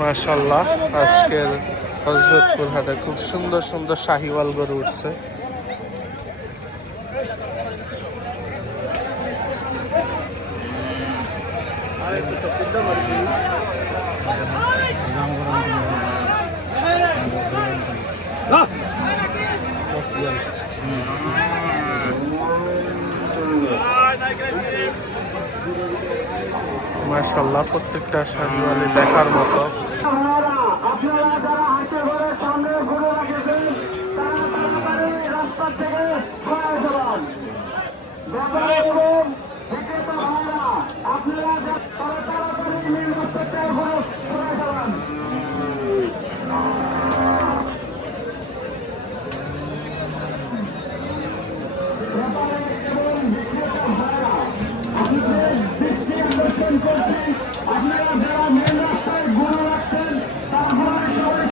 মাশাআল্লাহ, আজকের হযরতপুর হাটে খুব সুন্দর সুন্দর শাহিওয়াল গরু উঠছে। মাশাআল্লাহ, প্রত্যেকটা শাহিওয়ালই দেখার মতো। আপনারা যারা হাটে ঘরের সামনে ঘুরে রাখেছেন তারা তাড়াতাড়ি রাস্তা থেকে সরে যান। ব্যাপারে এবং